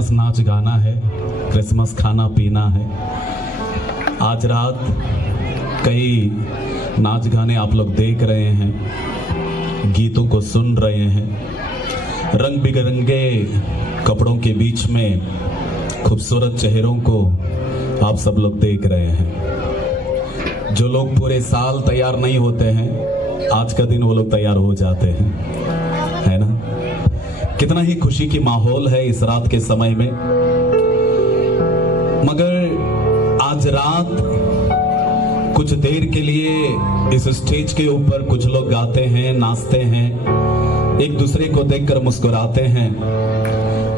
Christmas नाच गाना है, क्रिसमस खाना पीना है। आज रात कई नाच गाने आप लोग देख रहे हैं, गीतों को सुन रहे हैं। रंग बिरंगे कपड़ों के बीच में खूबसूरत चेहरों को आप सब लोग देख रहे हैं। जो लोग पूरे साल तैयार नहीं होते हैं, आज का दिन वो लोग तैयार हो जाते हैं, है ना। कितना ही खुशी की माहौल है इस रात के समय में। मगर आज रात कुछ देर के लिए इस स्टेज के ऊपर कुछ लोग गाते हैं, नाचते हैं, एक दूसरे को देखकर मुस्कुराते हैं,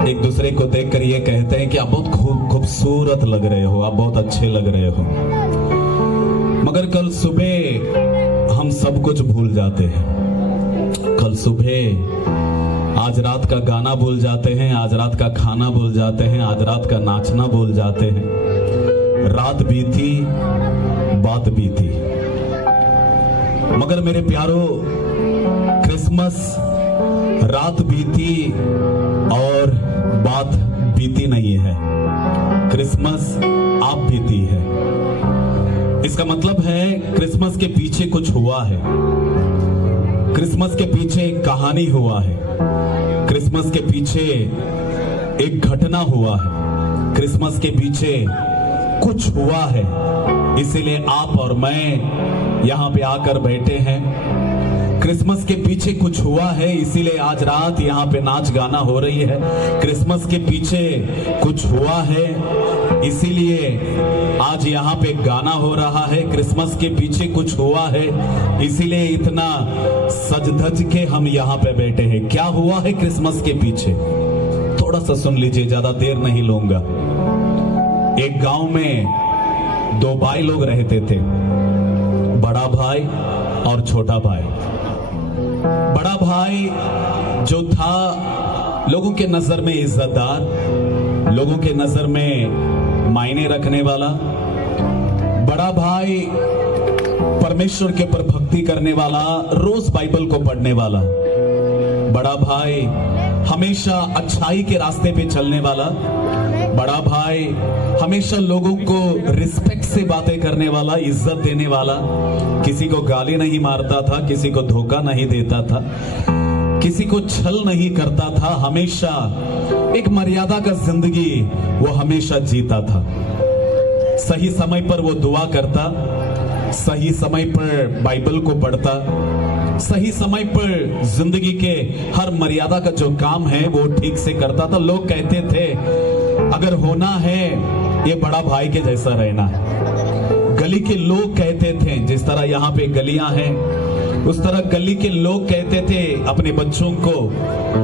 एक दूसरे को देखकर ये कहते हैं कि आप बहुत खूबसूरत लग रहे हो, आप बहुत अच्छे लग रहे हो। मगर कल सुबह हम सब कुछ भूल जाते हैं। कल सुबह आज रात का गाना भूल जाते हैं, आज रात का खाना भूल जाते हैं, आज रात का नाचना भूल जाते हैं। रात बीती, बात बीती। मगर मेरे प्यारो, क्रिसमस रात बीती और बात बीती नहीं है, क्रिसमस आप बीती है। इसका मतलब है क्रिसमस के पीछे कुछ हुआ है, क्रिसमस के पीछे एक कहानी हुआ है, क्रिसमस के पीछे एक घटना हुआ है, क्रिसमस के पीछे कुछ हुआ है। इसीलिए आप और मैं यहाँ पे आकर बैठे हैं। क्रिसमस के पीछे कुछ हुआ है, इसीलिए आज रात यहाँ पे नाच गाना हो रही है। क्रिसमस के पीछे कुछ हुआ है, इसीलिए आज यहाँ पे गाना हो रहा है। क्रिसमस के पीछे कुछ हुआ है, इसीलिए इतना सज धज के हम यहाँ पे बैठे हैं। क्या हुआ है क्रिसमस के पीछे? थोड़ा सा सुन लीजिए, ज्यादा देर नहीं लूंगा। एक गांव में दो भाई लोग रहते थे, बड़ा भाई और छोटा भाई। बड़ा भाई जो था लोगों के नजर में इज्जतदार, लोगों के नजर में मायने रखने वाला। बड़ा भाई परमेश्वर के ऊपर भक्ति करने वाला, रोज बाइबल को पढ़ने वाला। बड़ा भाई हमेशा अच्छाई के रास्ते पे चलने वाला। बड़ा भाई हमेशा लोगों को रिस्पेक्ट से बातें करने वाला, इज्जत देने वाला। किसी को गाली नहीं मारता था, किसी को धोखा नहीं देता था, किसी को छल नहीं करता था। हमेशा एक मर्यादा का जिंदगी वो हमेशा जीता था। सही समय पर वो दुआ करता, सही समय पर बाइबल को पढ़ता, सही समय पर जिंदगी के हर मर्यादा का जो काम है वो ठीक से करता था। लोग कहते थे अगर होना है ये बड़ा भाई के जैसा रहना है। गली के लोग कहते थे, जिस तरह यहाँ पे गलियां हैं उस तरह गली के लोग कहते थे अपने बच्चों को,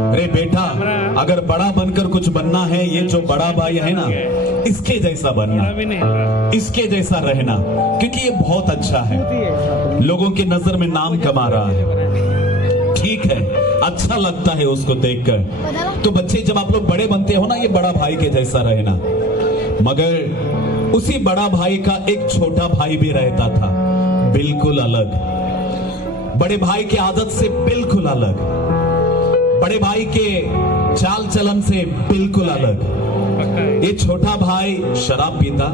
अरे बेटा अगर बड़ा बनकर कुछ बनना है, ये जो बड़ा भाई है ना इसके जैसा बनना, इसके जैसा रहना, क्योंकि ये बहुत अच्छा है, लोगों के नजर में नाम कमा रहा है। ठीक है, अच्छा लगता है उसको देखकर। तो बच्चे जब आप लोग बड़े बनते हो ना, ये बड़ा भाई के जैसा रहना। मगर उसी बड़ा भाई का एक छोटा भाई भी रहता था, बिल्कुल अलग, बड़े भाई की आदत से बिल्कुल अलग, बड़े भाई के चाल चलन से बिल्कुल अलग। ये छोटा भाई शराब पीता,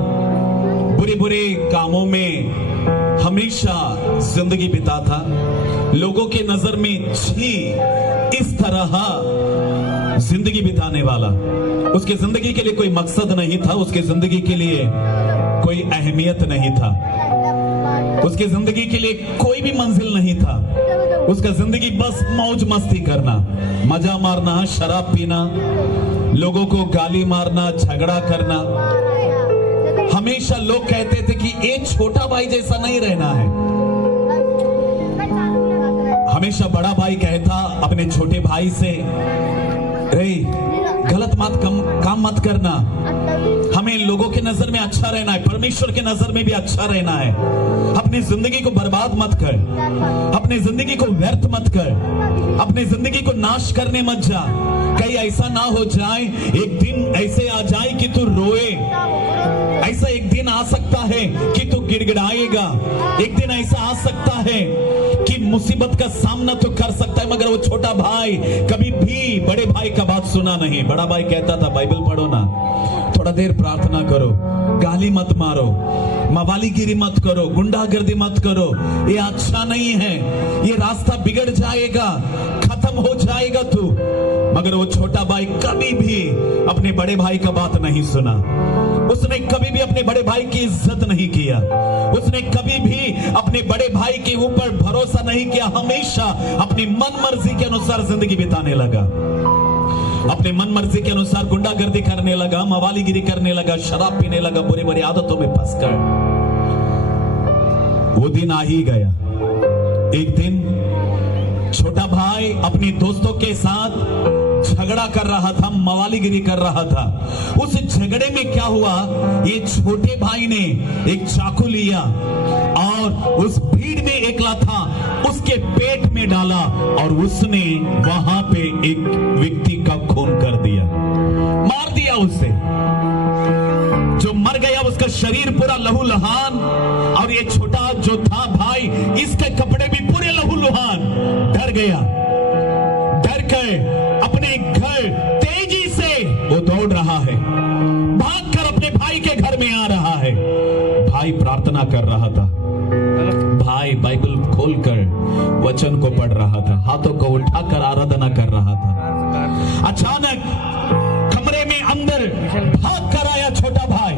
बुरे बुरे कामों में हमेशा जिंदगी बिताता, लोगों के नजर में छी इस तरह जिंदगी बिताने वाला। उसके जिंदगी के लिए कोई मकसद नहीं था, उसके जिंदगी के लिए कोई अहमियत नहीं था, उसके जिंदगी के लिए कोई भी मंजिल नहीं था। उसका जिंदगी बस मौज मस्ती करना, मजा मारना, शराब पीना, लोगों को गाली मारना, झगड़ा करना। हमेशा लोग कहते थे कि एक छोटा भाई जैसा नहीं रहना है। हमेशा बड़ा भाई कहता अपने छोटे भाई से, रे गलत काम मत करना, हमें लोगों के नजर में अच्छा रहना है, परमेश्वर के नजर में भी अच्छा रहना है। अपनी जिंदगी को बर्बाद मत कर, अपनी जिंदगी को व्यर्थ मत कर, अपनी जिंदगी को नाश करने मत जा। कहीं ऐसा ना हो जाए, एक दिन ऐसे आ जाए कि तू रोए, ऐसा एक दिन आ सकता है कि तू गिड़गिड़ाएगा, एक दिन ऐसा आ सकता है कि मुसीबत का सामना तो कर सकता है है, मगर वो छोटा भाई कभी भी बड़े भाई का बात सुना नहीं। बड़ा भाई कहता था बाइबल पढ़ो ना, थोड़ा देर प्रार्थना करो, गाली मत मारो, मवालीगिरी मत करो, गुंडागर्दी मत करो, ये अच्छा नहीं है, ये रास्ता बिगड़ जाएगा, खत्म हो जाएगा तू। मगर वो छोटा भाई कभी भी अपने बड़े भाई का बात नहीं सुना। उसने कभी भी अपने बड़े भाई की इज्जत नहीं किया। उसने कभी भी अपने बड़े भाई के ऊपर भरोसा नहीं किया। हमेशा अपनी मन मर्जी के अनुसार जिंदगी बिताने लगा, अपने मन मर्जी के अनुसार गुंडागर्दी करने लगा, मवालीगिरी करने लगा, शराब पीने लगा, बुरी बुरी आदतों में फंसकर। वो दिन आ ही गया। एक दिन छोटा भाई अपने दोस्तों के साथ झगड़ा कर रहा था, मवालीगिरी कर रहा था। उस झगड़े में क्या हुआ, ये छोटे भाई ने एक चाकू लिया और उस भीड़ में एकला था, उसके पेट में डाला और उसने वहां पे एक व्यक्ति का खून कर दिया, मार दिया उसे। जो मर गया उसका शरीर पूरा लहूलुहान, और ये छोटा जो था भाई, इसके कपड़े भी पूरे लहूलुहान। डर गया, डर कर अपने घर तेजी से वो दौड़ रहा है, भागकर अपने भाई के घर में आ रहा है। भाई प्रार्थना कर रहा था, भाई बाइबल खोलकर वचन को पढ़ रहा था, हाथों को उठाकर आराधना कर रहा था। अचानक कमरे में अंदर भाग कर आया छोटा भाई,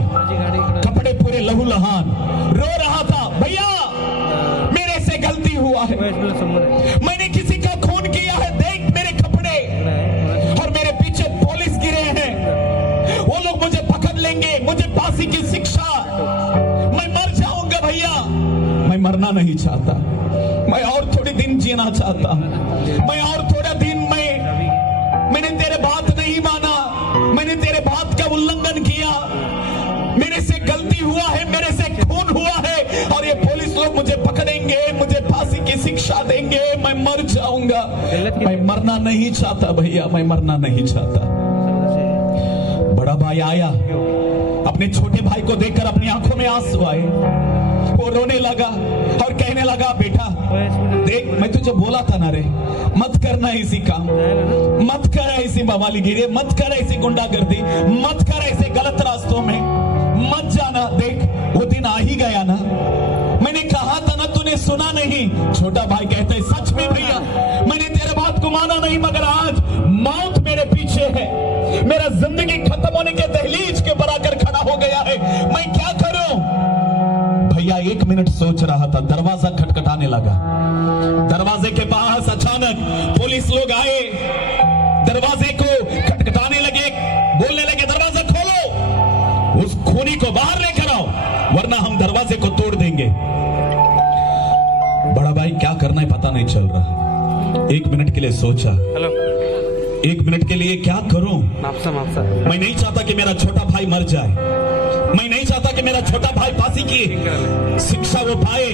कपड़े पूरे लहूलुहान, रो रहा था, भैया मेरे से गलती हुआ है, मैंने किसी का खून किया है, देख मेरे कपड़े, और मेरे पीछे पुलिस गिरे हैं, वो लोग मुझे पकड़ लेंगे, मुझे फांसी की शिक्षा, मैं मर जाऊंगा भैया। मैं मरना नहीं चाहता, मैं और थोड़े दिन जीना चाहता, मैं और थोड़ा दिन मैंने तेरे बात नहीं माना, मैंने तेरे बात का उल्लंघन किया, मेरे से गलती हुआ है, मेरे से खून हुआ है, और ये पुलिस लोग मुझे पकड़ेंगे, मुझे फांसी की शिक्षा देंगे, मैं मर जाऊंगा। मैं मरना नहीं चाहता भैया, मैं मरना नहीं चाहता। बड़ा भाई आया, अपने छोटे भाई को देखकर अपनी आंखों में आंसू आए, वो रोने लगा और कहने लगा, बेटा देख मैं तुझे बोला था ना रे, मत करना ऐसी काम, मत कर ऐसी मवालीगिरी, मत कर ऐसी गुंडागर्दी, मत कर ऐसे गलत रास्तों में मत जाना। देख वो दिन आ ही गया ना, मैंने कहा था ना, तूने सुना नहीं। छोटा भाई कहता है, सच में भैया मैंने तेरे बात को माना नहीं, मगर आज मौत मेरे पीछे है, मेरा जिंदगी खत्म होने के दहलीज के बराबर खड़ा हो गया है, मैं क्या करूं। भैया 1 मिनट सोच रहा था, दरवाजा खटखटाने लगा। दरवाजे के पास अचानक पुलिस लोग आए, दरवाजे को खटखटाने लगे, बोलने लगे, दरवाजा खोलो, उस खूनी को बाहर लेकर आओ, वरना हम दरवाजे को तोड़ देंगे। बड़ा भाई क्या करना है पता नहीं चल रहा। 1 मिनट के लिए सोचा, 1 मिनट के लिए क्या करूं। मैं नहीं चाहता कि मेरा छोटा भाई मर जाए, मैं नहीं चाहता कि मेरा छोटा भाई फांसी की शिक्षा वो पाए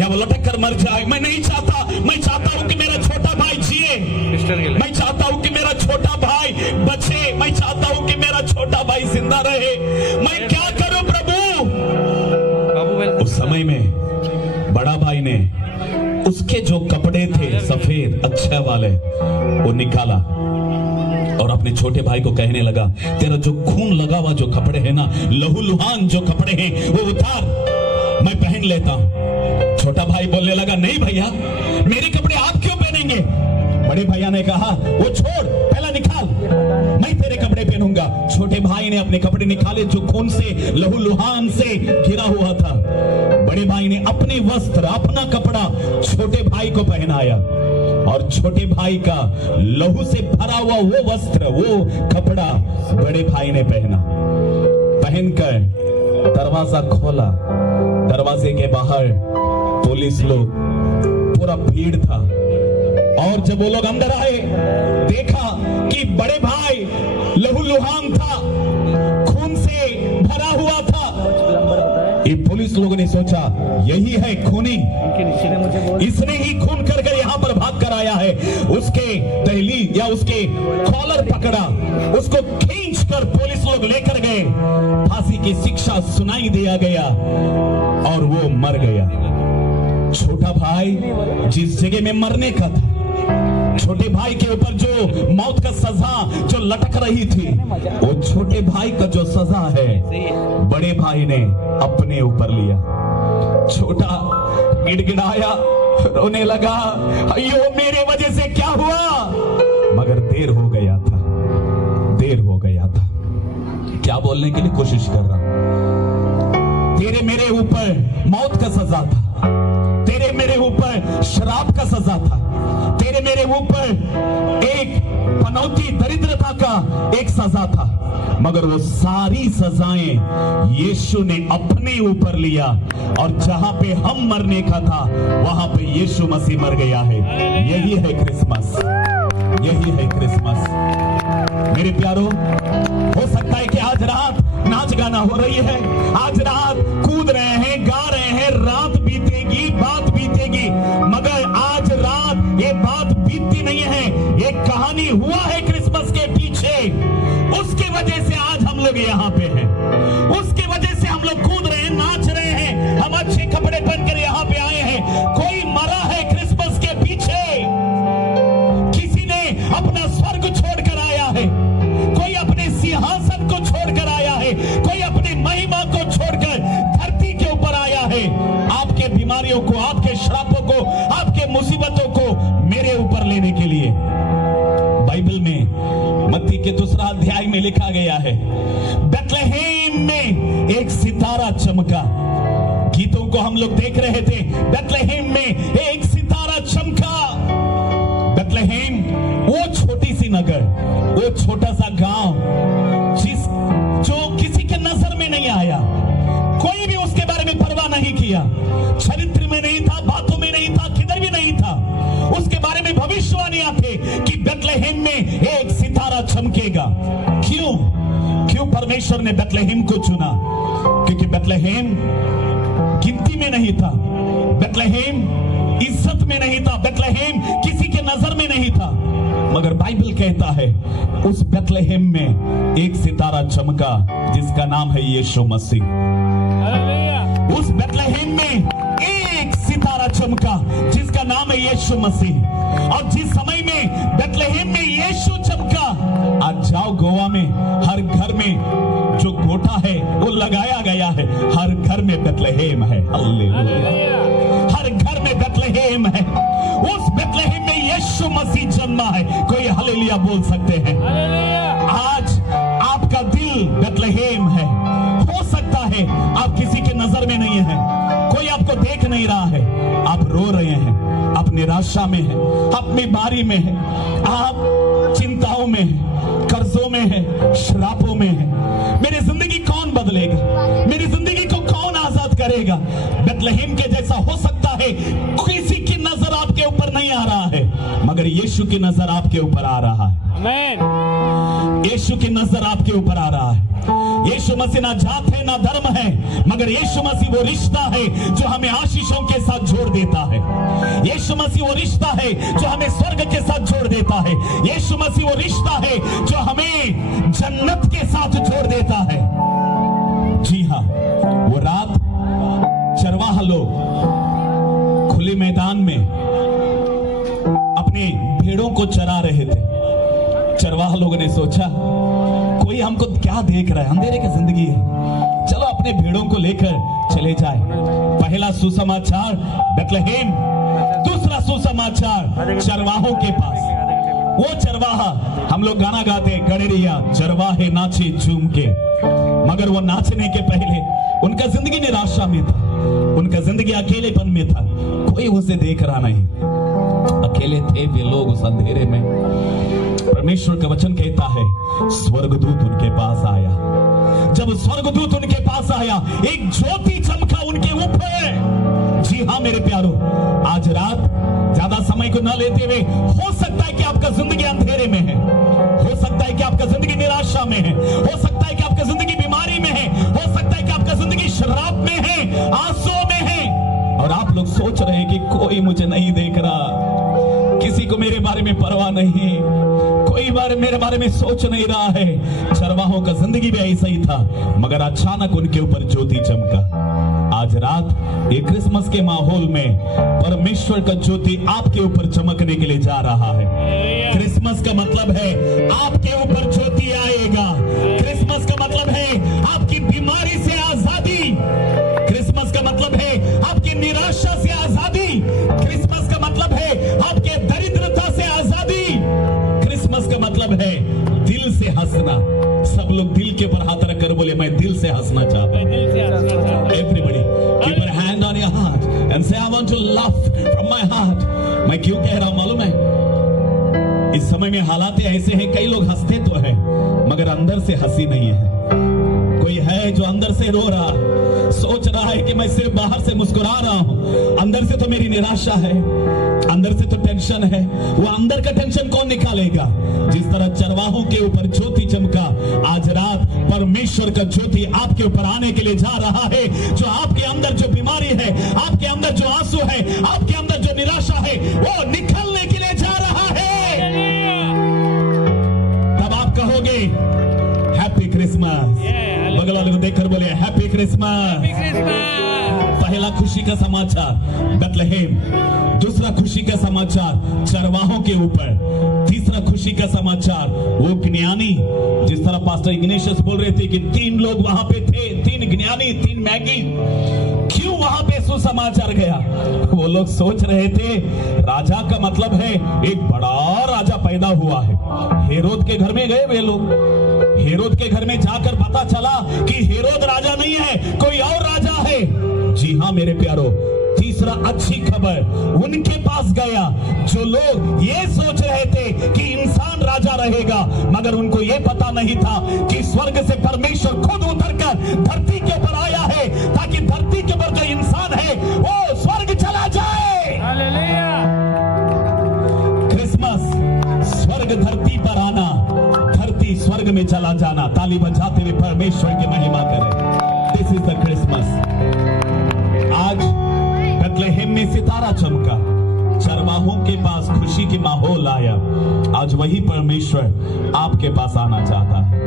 या वो लटक कर मर जाए। मैं नहीं चाहता, मैं चाहता हूं कि मेरा छोटा भाई जिए, मैं चाहता हूं कि मेरा छोटा भाई बचे, मैं चाहता हूं कि मेरा छोटा भाई जिंदा रहे। मैं क्या करूं प्रभु। उस समय में बड़ा भाई ने उसके जो कपड़े थे सफेद अच्छे वाले वो निकाला और अपने छोटे भाई को कहने लगा, तेरा जो खून लगा हुआ जो कपड़े हैं ना, लहूलुहान जो कपड़े हैं वो उतार, मैं पहन लेता हूं। छोटा भाई बोलने लगा, नहीं भैया मेरे कपड़े आप क्यों पहनेंगे। बड़े भैया ने कहा, वो छोड़, पहला निकाल, मैं तेरे कपड़े पहनूंगा। छोटे भाई ने अपने कपड़े निकाले जो खून से लहूलुहान से घिरा हुआ था। बड़े भाई ने अपने वस्त्र, अपना कपड़ा छोटे भाई को पहनाया और छोटे भाई का लहू से भरा हुआ वो वस्त्र, वो कपड़ा बड़े भाई ने पहना। पहनकर दरवाजा खोला, दरवाजे के बाहर पुलिस लोग, पूरा भीड़ था, और जब वो लोग अंदर आए देखा कि बड़े भाई लहूलुहान था, खून से भरा हुआ था। ये पुलिस लोगों ने सोचा यही है खूनी, इसने ही खून करके यहाँ पर भाग कर आया है। उसके दहली या उसके कॉलर पकड़ा, उसको खींच कर पुलिस लोग लेकर गए, फांसी की शिक्षा सुनाई दिया गया और वो मर गया। छोटा भाई जिस जगह में मरने का था छोटे भाई के ऊपर जो मौत का सजा जो लटक रही थी, वो छोटे भाई का जो सजा है बड़े भाई ने अपने ऊपर लिया। छोटा गिड़गिड़ाया, रोने लगा, अयो मेरे वजह से क्या हुआ, मगर देर हो गया था, देर हो गया था। क्या बोलने के लिए कोशिश कर रहा हूं? तेरे मेरे ऊपर मौत का सजा था, तेरे मेरे ऊपर शराब का सजा था, तेरे मेरे ऊपर एक पनौती दरिद्रता का एक सजा था, मगर वो सारी सजाएं यीशु ने अपने ऊपर लिया, और जहां पे हम मरने का था वहां पे यीशु मसीह मर गया है। यही है क्रिसमस, यही है क्रिसमस। मेरे प्यारो, हो सकता है कि आज रात नाच गाना हो रही है, आज रात कूद रहे हैं, गा रहे हैं, रात बीतेगी, बात बीतेगी, मगर आज रात ये बात बीतती नहीं है, एक कहानी हुआ है क्रिसमस के पीछे, उसकी वजह से आज हम लोग यहाँ पे हैं, उसकी वजह से हम लोग कूद रहे हैं, नाच रहे हैं, हम अच्छे कपड़े पहनकर यहाँ पे आए हैं। कोई मरा है क्रिसमस के पीछे, किसी ने अपना स्वर्ग छोड़कर आया है, कोई अपने सिंहासन को छोड़कर आया है, कोई अपनी महिमा को छोड़कर धरती के ऊपर आया है, आपके बीमारियों को, आपके श्रापों को, आपके मुसीबतों को मेरे ऊपर लेने के लिए। बाइबल में मत्ती के 2 अध्याय में लिखा गया है, बेथलेहेम में एक सितारा चमका। गीतों को हम लोग देख रहे थे, बेथलेहेम में एक सितारा चमका। बेथलेहेम वो छोटी सी नगर, वो छोटा सा गांव, जो किसी के नजर में नहीं आया, कोई भी उसके बारे में परवाह नहीं किया, चरित्र में नहीं था, बातों में नहीं था, किधर भी नहीं था, उसके बारे में भविष्यवाणियां थे कि बेथलेहेम में एक सितारा चमकेगा। क्यों? क्यों परमेश्वर ने बेथलेहेम को चुना? क्योंकि बेथलेहेम गिनती में नहीं था, बेथलेहेम इज्जत में नहीं था, बेथलेहेम किसी के नजर में नहीं था, मगर बाइबल कहता है उस बेथलेहेम में एक सितारा चमका जिसका नाम है यीशु मसीह। उस बेथलेहेम में एक सितारा चमका जिसका नाम है यीशु मसीह। और जिस समय में बेथलेहेम में यीशु चमका, आज जाओ गोवा में हर घर में जो गोटा है वो लगाया गया है, हर घर में बेथलेहेम है। हालेलुया। हर घर में बेथलेहेम है, उस बेथलेहेम में यीशु मसीह जन्मा है। कोई हालेलुया बोल सकते हैं? आज आपका दिल बेथलेहेम है। हो सकता है आप किसी के नजर में नहीं है, कोई आपको देख नहीं रहा है, आप रो रहे हैं, आप निराशा में हैं, आप बीमारी में हैं, आप चिंताओं में हैं, कर्जों में हैं, श्रापों में हैं। मेरी जिंदगी कौन बदलेगा? मेरी जिंदगी को कौन आजाद करेगा? बेथलेहेम के जैसा हो सकता है किसी की नजर आपके ऊपर नहीं आ रहा है, मगर यीशु की नजर आपके ऊपर आ रहा है। यीशु की नजर आपके ऊपर आ रहा है। यीशु मसीह ना जात है ना धर्म है, मगर यीशु मसीह वो रिश्ता है जो हमें आशीषों के साथ जोड़ देता है। यीशु मसीह वो रिश्ता है जो हमें स्वर्ग के साथ जोड़ देता है। यीशु मसीह वो रिश्ता है जो हमें जन्नत के साथ जोड़ देता है। जी हाँ, वो रात चरवाहा लोग खुले मैदान में अपने भेड़ों को चरा रहे थे। चरवाहा लोगों ने सोचा कोई हमको क्या देख रहा है, अंधेरे की जिंदगी है, चलो अपने भेड़ों को लेकर चले जाए। पहला सुसमाचार बेथलेहेम, दूसरा सुसमाचार चरवाहों के पास। वो चरवाहा, हम लोग गाना गाते गणेरिया चरवाहे नाचे झूम के, मगर वो नाचने के पहले उनका जिंदगी निराशा में था, उनका जिंदगी अकेलेपन में था, कोई उसे देख रहा नहीं, अकेले थे वे लोग उस अंधेरे में। परमेश्वर का वचन कहता है स्वर्गदूत उनके पास आया। जब स्वर्गदूत उनके पास आया, एक ज्योति चमका उनके ऊपर। जी हाँ मेरे प्यारो, आज रात ज्यादा समय को न लेते हुए, हो सकता है कि आपका जिंदगी अंधेरे में है, हो सकता है कि आपका जिंदगी निराशा में है, हो सकता है कि आपका जिंदगी बीमारी में है, हो सकता है कि आपका जिंदगी शराब में है, आंसुओं में है, और आप लोग सोच रहे हैं कि कोई मुझे नहीं देख रहा, किसी को मेरे बारे में परवाह नहीं, कोई मेरे बारे में सोच नहीं रहा है। चरवाहों का जिंदगी भी ऐसा ही था, मगर अचानक उनके ऊपर ज्योति चमका। आज रात एक क्रिसमस के माहौल में परमेश्वर का ज्योति आपके ऊपर चमकने के लिए जा रहा है। क्रिसमस का मतलब है आपके ऊपर ज्योति आएगा। क्रिसमस का मतलब है आपकी बीमारी से आजादी। क्रिसमस का मतलब है आपकी निराशा से आजादी। क्रिसमस का मतलब है आपके दरिद्रता से आजादी। क्रिसमस का मतलब है दिल से हंसना। सब लोग दिल के ऊपर हाथ रख कर बोले, मैं दिल से हंसना चाहता हूं। Everybody, keep your hand on your heart and say, I want to laugh from my heart. मैं क्यों कह रहा हूं मालूम है? इस समय में हालात ऐसे हैं, कई लोग हंसते तो हैं मगर अंदर से हंसी नहीं है। कोई है जो अंदर से रो रहा, सोच रहा है कि मैं सिर्फ बाहर से मुस्कुरा रहा हूं, अंदर से तो मेरी निराशा है, अंदर से तो टेंशन है। वो अंदर का टेंशन कौन निकालेगा? जिस तरह चरवाहों के ऊपर ज्योति चमका, आज रात परमेश्वर का ज्योति आपके ऊपर आने के लिए जा रहा है। जो आपके अंदर जो बीमारी है, आपके अंदर जो आंसू है, आपके अंदर जो निराशा है, वो निकलने के लिए जा रहा है। तब आप कहोगे हैप्पी क्रिसमस। बगल वाले को देखकर बोले हैप्पी क्रिसमस। पहला खुशी का समाचार बेथलेहेम, दूसरा खुशी का समाचार चरवाहों के ऊपर, तीसरा खुशी का समाचार वो ज्ञानी, जिस तरह पास्टर इग्नेशियस बोल रहे थे कि 3 लोग वहां पे थे, 3 ज्ञानी, 3 मैगी। क्यों वहां पे सुसमाचार गया? वो लोग सोच रहे थे राजा का मतलब है एक बड़ा राजा पैदा हुआ है। हेरोद के घर में गए वे लोग। हेरोद के घर में जाकर पता चला कि हेरोद राजा नहीं है, कोई और राजा है। जी हाँ मेरे प्यारो, तीसरा अच्छी खबर उनके पास गया जो लोग ये सोच रहे थे कि इंसान राजा रहेगा, मगर उनको ये पता नहीं था कि स्वर्ग से परमेश्वर खुद उतरकर धरती के ऊपर आया है ताकि धरती के ऊपर जो इंसान है वो स्वर्ग चला जाए। हालेलुया। क्रिसमस स्वर्ग धरती पर आना, धरती स्वर्ग में चला जाना। ताली बजाते हुए परमेश्वर की महिमा करें। This is the Christmas. आज बेथलेहेम में सितारा चमका, चरवाहों के पास खुशी की माहौल आया। आज वही परमेश्वर आपके पास आना चाहता है,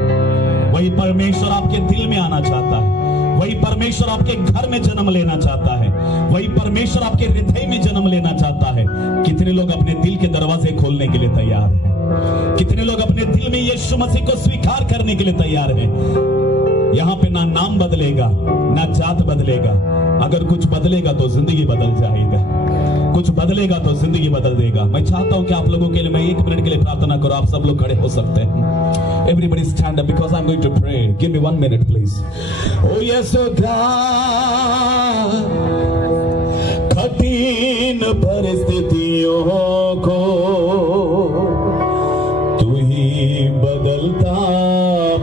वही परमेश्वर आपके दिल में आना चाहता है, वही परमेश्वर आपके घर में जन्म लेना चाहता है, वही परमेश्वर आपके हृदय में जन्म लेना चाहता है। कितने लोग अपने दिल के दरवाजे खोलने के लिए तैयार हैं? कितने लोग अपने दिल में यीशु मसीह को स्वीकार करने के लिए तैयार हैं? यहाँ पे ना नाम बदलेगा, ना जात बदलेगा। अगर कुछ बदलेगा तो जिंदगी बदल जाएगा, कुछ बदलेगा तो जिंदगी बदल देगा। मैं चाहता हूं कि आप लोगों के लिए मैं 1 मिनट के लिए प्रार्थना करूं। आप सब लोग खड़े हो सकते हैं। Everybody stand up because I'm going to pray. Give me 1 minute please. Oh yes, oh God, कठिन परिस्थितियों को तू ही बदलता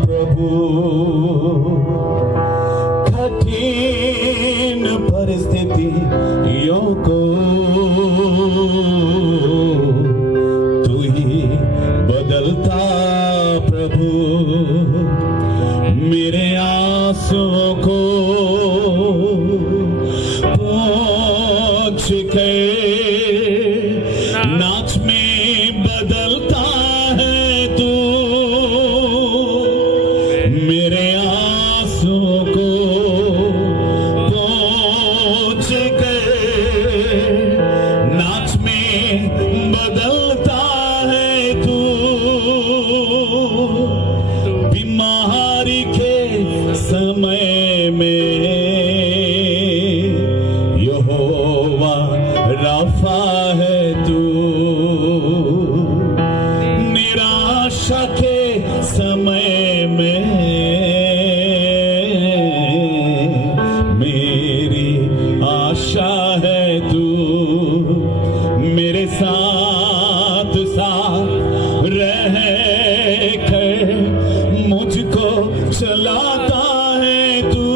प्रभु। कठिन परिस्थितियों को तू ही बदलता प्रभु। मेरे आंसुओं को पोंछ के नाच में बदलता है तू। मेरे आंसुओं को पोंछ के नाच में बदलता है तू। बीमारी के समय में यहोवा राफा है तू। निराशा के समय में मेरी आशा है तू। मेरे साथ साथ रह कर मुझको चलाता है तू।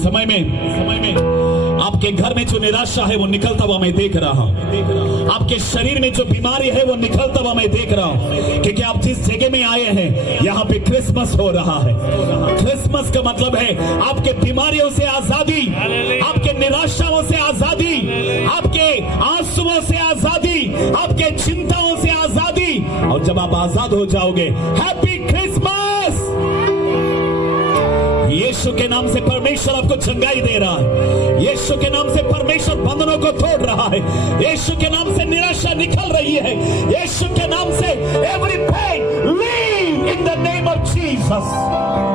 इस समय में आपके घर में जो निराशा है वो निकलता हुआ मैं देख रहा हूं। आपके शरीर में जो बीमारी है वो निकलता हुआ मैं देख रहा हूं, क्योंकि आप जिस जगह में आए हैं यहाँ पे क्रिसमस हो रहा है। क्रिसमस का मतलब है आपके बीमारियों से आजादी, आपके निराशाओं से आजादी, आपके आंसुओं से आजादी, आपके चिंताओं से आजादी। और जब आप आजाद हो जाओगे, हैप्पी क्रिसमस। यीशु के नाम से परमेश्वर आपको चंगाई दे रहा है। यीशु के नाम से परमेश्वर बंधनों को तोड़ रहा है। यीशु के नाम से निराशा निकल रही है। यीशु के नाम से every pain leave in the name of Jesus.